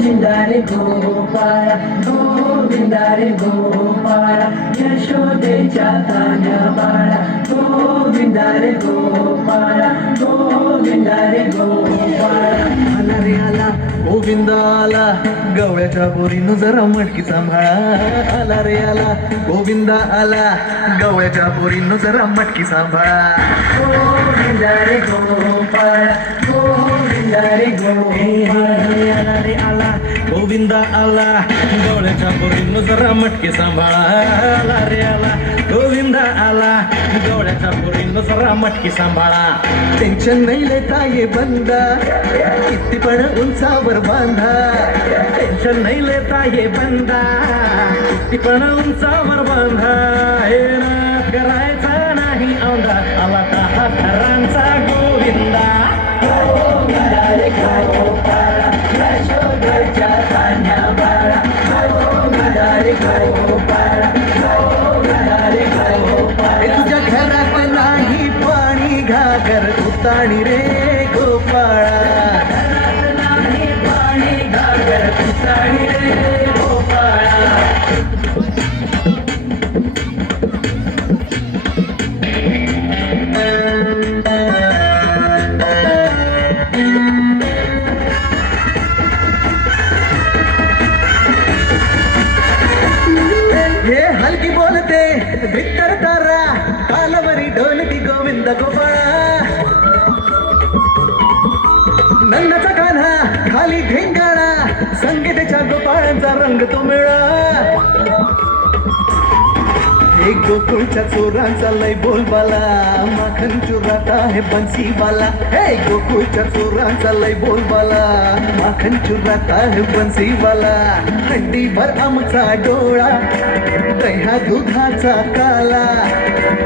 गोविंदा रे गोपाळा गोविंदा रे गोपाळा यशोदेच्या तान्या बाळा गोविंदा रे गोपाळा गोविंदा रे गोपाळा आला रे आला गोविंदा आला गवळ्याच्या बोरीनं जरा मटकी सांभाळा आला रे आला गोविंदा आला गवळ्याच्या बोरीनं जरा मटकी सांभाळा गोविंदा रे गोपाळा गोविंदा रे गोपाळा आला रे आला गोविंदा आला गवळ्याच्या बोरीनं जरा मटकी सांभाळा आला रे आला गोविंदा आला गवळ्याच्या बोरीनं जरा मटकी सांभाळा टेन्शन नाही लेता ये बंदा किती पण उंचावर बांधा टेन्शन नाही लेता ये बंदा किती पण उंचावर बांधा हे ना करायचा नाही औंधा आला दहा थरांचा गोविंदा गोविंदा रे गोपाळा यशोदेच्या तान्या बाळा गोविंदा रे गोपाळा गोविंदा रे गोपाळा तुझ्या घरात नाही पाणी घागर उताणी रे गोपाळा नाही पाणी घागर उताणी रे गोपाळा हे हलकी बोलते भित्तर तारा कालवरी ढोलकी गोविंद गोपाळा नंदाचा कान्हा खाली ढेंगाळा संगीताच्या गोपाळांचा रंग तो मिळा एक गोकुळच्या चोरांचा लय बोलबाला माखन चुरात आहे बन्सीवाला हे गोकुळच्या चोरांचा लय बोलबाला माखन चुरात आहे बन्सीवाला हंडीभर आमचा डोळा दह्या दुधाचा काला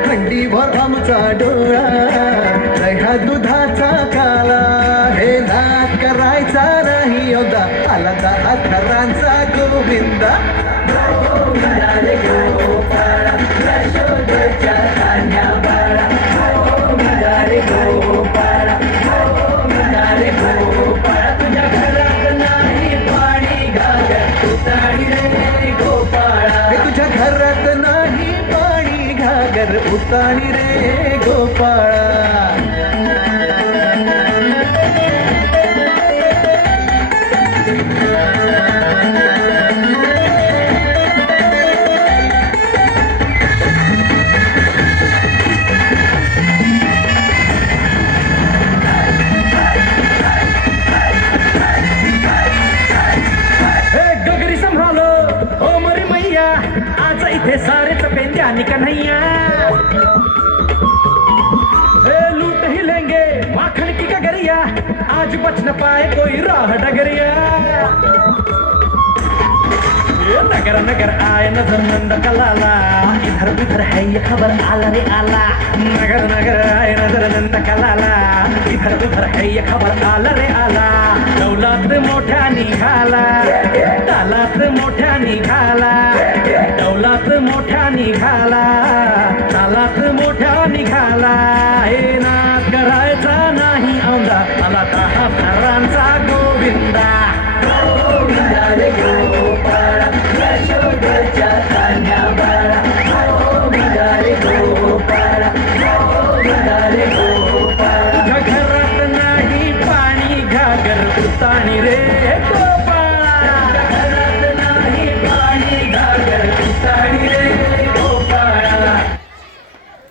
हंडीभर आमचा डोळा दह्या दुधाचा काला हे नाद करायचा नाही योदा आला दहा थरांचा गोविंदा गोविंदा रे गोपाळा यशोदेच्या तान्या बाळा गोविंदा रे गोपाळा गोविंदा रे गोपाळा तुझ्या घरात नाही पाणी घागर उताणी रे गोपाळा हे तुझ्या घरात नाही पाणी घागर उताणी रे गोपाळा इथे सारेच पेंद्या कन्हैया लूट ही लेंगे माखन की गगरिया आज बच न पाए कोई राह डगरिया नगर नगर आए नजर नंद कलाला इधर उधर है ये खबर आला रे आला नगर नगर आए नजर नंद कलाला इधर उधर है ये खबर आला रे आला दौलत मोठ्यानी